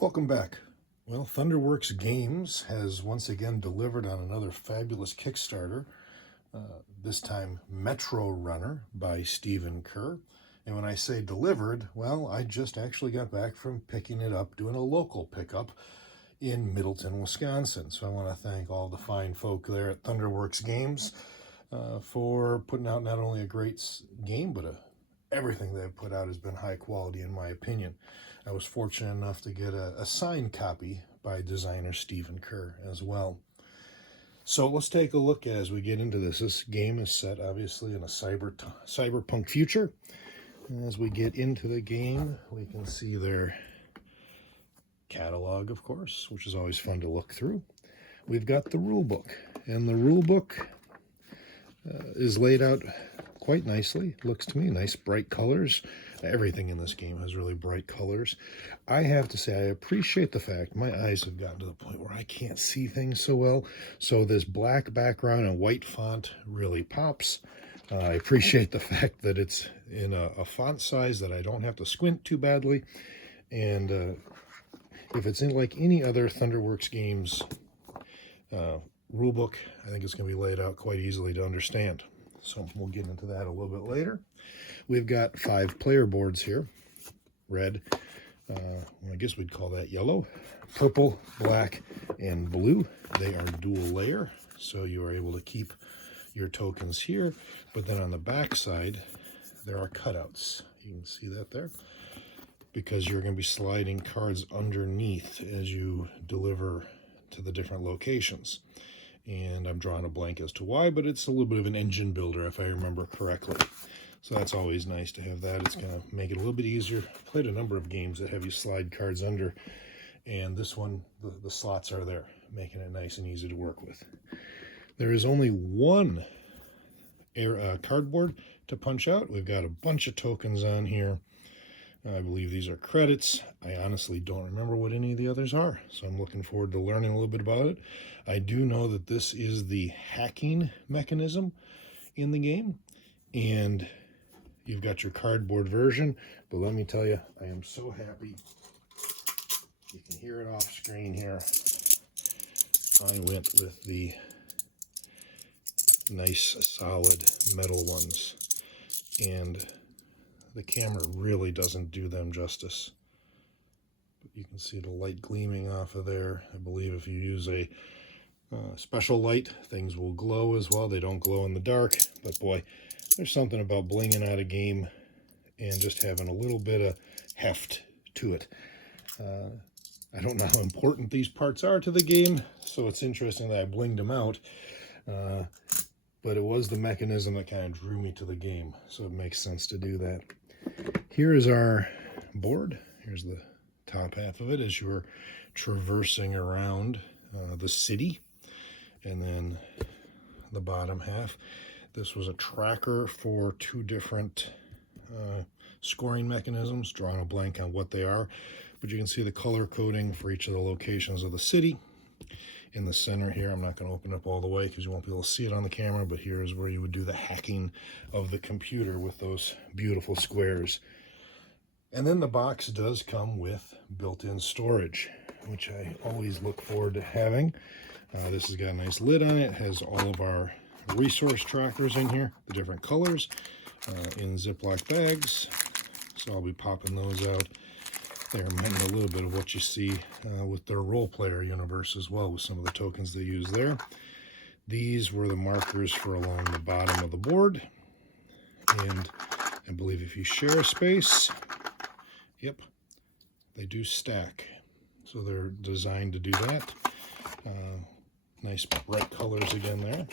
Welcome back. Well, Thunderworks Games has once again delivered on another fabulous Kickstarter, this time Metrorunner by Stephen Kerr. And when I say delivered, well, I just actually got back from picking it up, doing a local pickup in Middleton, Wisconsin. So I want to thank all the fine folk there at Thunderworks Games for putting out not only a great game, but everything they've put out has been high quality in my opinion. I was fortunate enough to get a signed copy by designer Stephen Kerr as well. So let's take a look as we get into this. This game is set obviously in a cyberpunk future. And as we get into the game, we can see their catalog, of course, which is always fun to look through. We've got the rule book, and the rule book is laid out quite nicely. Looks to me nice bright colors. Everything in this game has really bright colors. I have to say I appreciate the fact my eyes have gotten to the point where I can't see things so well, so this black background and white font really pops. I appreciate the fact that it's in a font size that I don't have to squint too badly, and if it's in like any other Thunderworks Games rulebook, I think it's going to be laid out quite easily to understand. So we'll get into that a little bit later. We've got 5 player boards here. Red, I guess we'd call that yellow, purple, black, and blue. They are dual layer, so you are able to keep your tokens here. But then on the back side, there are cutouts. You can see that there, because you're going to be sliding cards underneath as you deliver to the different locations. And I'm drawing a blank as to why, but it's a little bit of an engine builder if I remember correctly. So that's always nice to have that. It's going to make it a little bit easier. I've played a number of games that have you slide cards under, and this one, the slots are there, making it nice and easy to work with. There is only one cardboard to punch out. We've got a bunch of tokens on here. I believe these are credits. I honestly don't remember what any of the others are, so I'm looking forward to learning a little bit about it. I do know that this is the hacking mechanism in the game, and you've got your cardboard version, but let me tell you, I am so happy. You can hear it off screen here. I went with the nice solid metal ones, and the camera really doesn't do them justice. But you can see the light gleaming off of there. I believe if you use a special light, things will glow as well. They don't glow in the dark, but boy, there's something about blinging out a game and just having a little bit of heft to it. I don't know how important these parts are to the game, so it's interesting that I blinged them out. But it was the mechanism that kind of drew me to the game, so it makes sense to do that. Here is our board. Here's the top half of it as you're traversing around the city. And then the bottom half. This was a tracker for 2 different scoring mechanisms. Drawing a blank on what they are. But you can see the color coding for each of the locations of the city. In the center here, I'm not going to open up all the way because you won't be able to see it on the camera, but here is where you would do the hacking of the computer with those beautiful squares. And then the box does come with built-in storage, which I always look forward to having. This has got a nice lid on it. It has all of our resource trackers in here, the different colors, in Ziploc bags. So I'll be popping those out. They're meant a little bit of what you see with their role player universe as well, with some of the tokens they use there. These were the markers for along the bottom of the board. And I believe if you share a space, yep, they do stack. So they're designed to do that. Nice bright colors again there.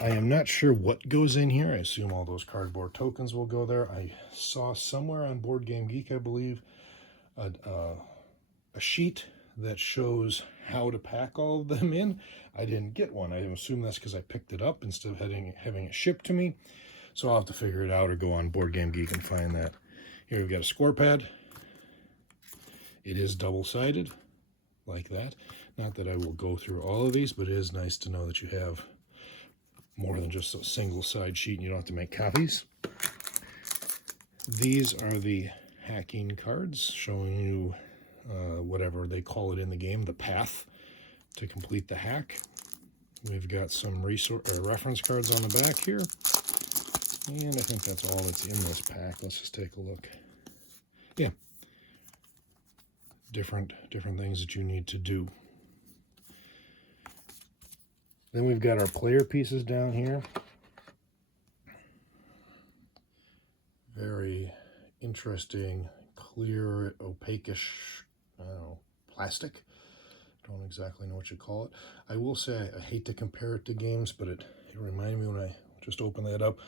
I am not sure what goes in here. I assume all those cardboard tokens will go there. I saw somewhere on Board Game Geek, I believe, a sheet that shows how to pack all of them in. I didn't get one. I assume that's because I picked it up instead of having it shipped to me. So I'll have to figure it out or go on Board Game Geek and find that. Here we've got a score pad. It is double-sided, like that. Not that I will go through all of these, but it is nice to know that you have more than just a single side sheet and you don't have to make copies. These are the hacking cards showing you whatever they call it in the game, the path to complete the hack. We've got some reference cards on the back here, and I think that's all that's in this pack. Let's just take a look. Yeah, different things that you need to do. Then we've got our player pieces down here. Very interesting, clear, opaque-ish, I don't know, plastic. Don't exactly know what you call it. I will say I hate to compare it to games, but it reminded me when I just opened that up,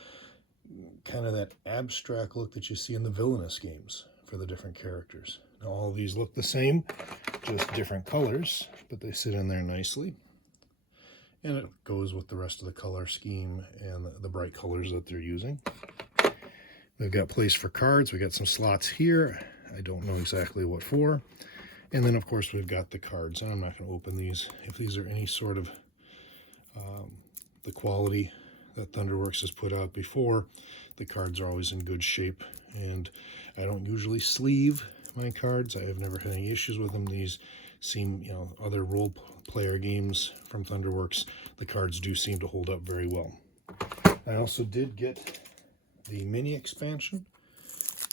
kind of that abstract look that you see in the villainous games for the different characters. Now all of these look the same, just different colors, but they sit in there nicely. And it goes with the rest of the color scheme and the bright colors that they're using. We've got place for cards. We've got some slots here. I don't know exactly what for. And then, of course, we've got the cards. And I'm not going to open these. If these are any sort of the quality that Thunderworks has put out before, the cards are always in good shape. And I don't usually sleeve my cards. I have never had any issues with them. These seem, you know, other role player games from Thunderworks, the cards do seem to hold up very well. I also did get the mini expansion.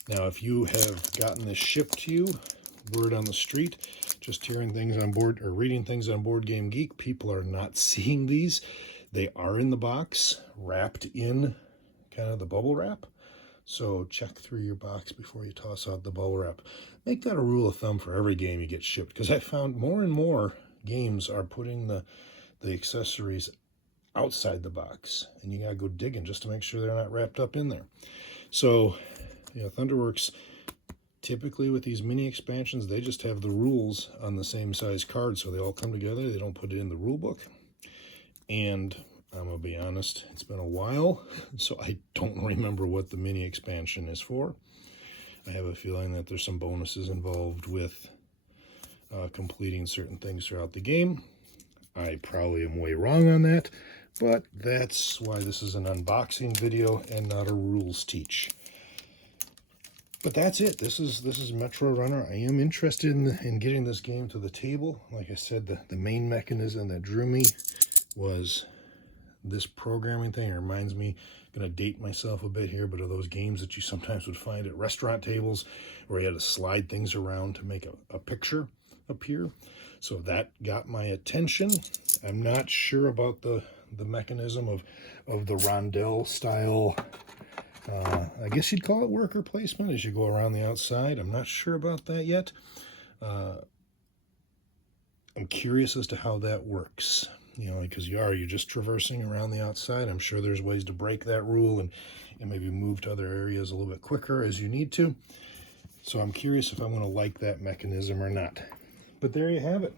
Now, if you have gotten this shipped to you, word on the street, just hearing things on board or reading things on Board Game Geek, people are not seeing these. They are in the box, wrapped in kind of the bubble wrap. So check through your box before you toss out the bubble wrap. Make that a rule of thumb for every game you get shipped, because I found more and more games are putting the accessories outside the box, and you gotta go digging just to make sure they're not wrapped up in there. So, you know, Thunderworks, typically with these mini expansions, they just have the rules on the same size card, so they all come together. They don't put it in the rule book. And I'm gonna be honest, it's been a while, so I don't remember what the mini expansion is for. I have a feeling that there's some bonuses involved with completing certain things throughout the game. I probably am way wrong on that, but that's why this is an unboxing video and not a rules teach. But that's it. This is Metrorunner. I am interested in getting this game to the table. Like I said, the main mechanism that drew me was this programming thing. It reminds me, I'm going to date myself a bit here, but of those games that you sometimes would find at restaurant tables where you had to slide things around to make a picture appear. So that got my attention. I'm not sure about the mechanism of the rondelle style, I guess you'd call it worker placement as you go around the outside. I'm not sure about that yet. I'm curious as to how that works. You know, because you're just traversing around the outside. I'm sure there's ways to break that rule and maybe move to other areas a little bit quicker as you need to. So I'm curious if I'm going to like that mechanism or not. But there you have it.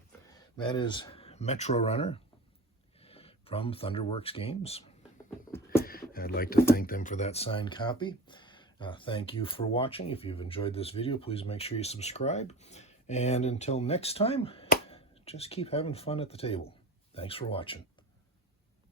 That is Metrorunner from Thunderworks Games. I'd like to thank them for that signed copy. Thank you for watching. If you've enjoyed this video, please make sure you subscribe. And until next time, just keep having fun at the table. Thanks for watching.